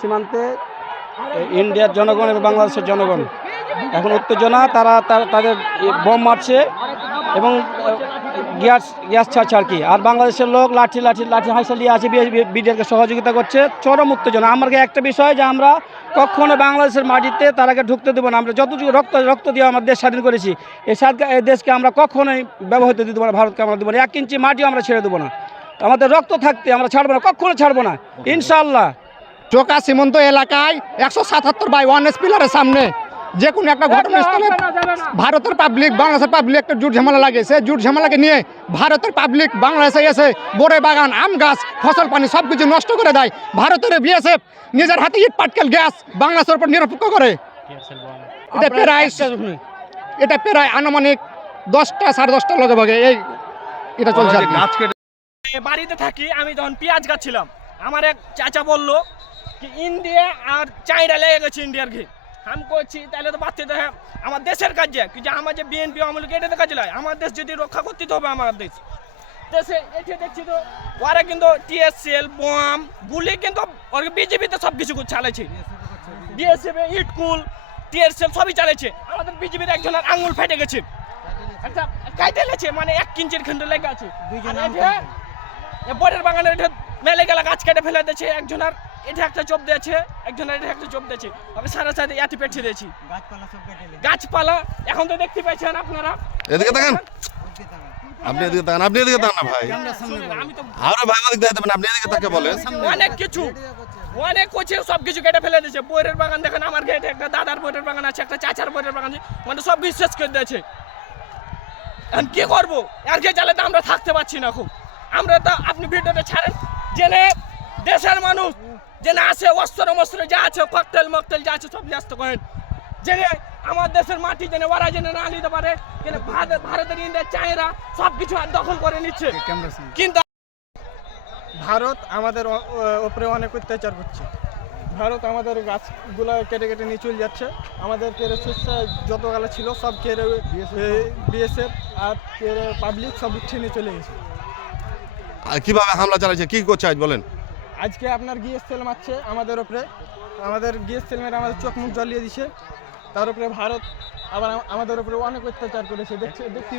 সীমান্তে ইন্ডিয়ার জনগণ এবং বাংলাদেশের জনগণ এখন উত্তেজনা, তারা তাদের বোম মারছে এবং গ্যাস ছাড়ছে আর কি। আর বাংলাদেশের লোক লাঠি হাইসা নিয়ে আছে, বিডিআরকে সহযোগিতা করছে, চরম উত্তেজনা। আমার একটা বিষয় যে আমরা কখনো বাংলাদেশের মাটিতে তারাকে ঢুকতে দেবো না। আমরা যতটুকু রক্ত দিয়ে আমার দেশ স্বাধীন করেছি, এই দেশকে আমরা কখনোই ব্যবহৃত দিতে পারবো না, ভারতকে আমরা দেবো না, 1 ইঞ্চি মাটিও আমরা ছেড়ে দেবো না। আমাদের রক্ত থাকতে আমরা ছাড়বো না, কখনো ছাড়বো না ইনশাআল্লাহ। চোকা সীমান্ত এলাকায় 177/1 পিলারের সামনে যে কোনো একটা ঘটনাস্থলে ভারতের পাবলিক বাংলাদেশের পাবলিক একটা জুট ঝামেলা লাগে। সেই জুট ঝামেলাকে নিয়ে ভারতের পাবলিক বাংলাদেশে এসে বোরে বাগান, আম গাছ, ফসল পানি সব কিছু নষ্ট করে দেয়। ভারতের বিএসএফ নিজের হাতে ইট পাটকেল গ্যাস বাংলাদেশের উপর নিরপেক্ষ করে। এটা প্রায় আনুমানিক 10টা 10:30 লগে ভাগে এটা চলছে। বাড়িতে থাকি, আমি যখন পেঁয়াজ গাচ্ছিলাম, আমার এক চাচা বললো কি ইন্ডিয়া আর চাইনা লেগে গেছে ইন্ডিয়ার ঘি। আমি করছি তাহলে তো বাচ্চা দেখে আমার দেশের কাজে কি যে আমার যে বিএনপি আমলে এটাতে কাজে লাগে, আমার দেশ যদি রক্ষা করতে হবে আমার দেশে এসে দেখছি তো ওরা কিন্তু টিএসএল বোম গুলি কিন্তু বিজেপিতে সব কিছু চালাইছে, বিএসএফ ইটকুল টিএসএল সবই চালাইছে। আমাদের বিজেপির একজনের আঙুল ফেটে গেছে, একটা কাইতে লেছে, মানে 1 ইঞ্চির খন্ড লেগে আছে। বরের বাগানের এটা মেলে গেলা গাছ কেটে ফেলে দিয়েছে, একজনের এটা একটা চোপ দিয়েছে, একজনের এটা একটা চোপ দিয়েছে, ওকে সারা সাথে এতে পেটে দিয়েছি গাছপালা। এখন তো দেখতে পাচ্ছেন আপনারা, এদিকে তাকান, আপনি এদিকে তাকান, আপনি এদিকে তাকান না ভাই, আমি তো আরে ভাই ওদিকে দেখাবেন, আপনি এদিকে তাকে বলেন। অনেক কিছু সব কিছু কেটে ফেলে দিয়েছে। বইয়ের বাগান দেখেন, আমার গেটে একটা দাদার বইয়ের বাগান আছে, একটা চাচার বইয়ের বাগান আছে, মানে সব বিশ্বাস করে দিয়েছে। এখন কি করবো, আর কে চালে তো আমরা থাকতে পারছি না। খুব আমরা তো আপনি ভিডিওটা ছাড়েন, জেনে দেশের মানুষ জেনে আছে অস্ত্র যা আছে, ককটেল মকটেল যা আছে সব ন্যস্ত করেন, জেনে আমার দেশের মাটি জেনে ওরা জেনে না নিতে পারে, ভারতের ইন্ডিয়া চায়না সব কিছু দখল করে নিচ্ছে। কিন্তু ভারত আমাদের উপরে অনেক অত্যাচার করছে। ভারত আমাদের গাছগুলো কেটে নিয়ে চলে যাচ্ছে, আমাদের কেড়ে যত গালা ছিল সব কেড়ে বিএসএফ আর কেড়ে পাবলিক সব নিয়ে চলে গেছে। কিভাবে হামলা চালাচ্ছে, কি করছে আজ বলেন? আজকে আপনার গ্যাস তেল মারছে আমাদের উপরে, আমাদের গ্যাস তেল মেরে আমাদের চোখ মুখ জ্বালিয়ে দিছে। তার উপরে ভারত আবার আমাদের উপরে অনেক অত্যাচার করেছে, দেখতে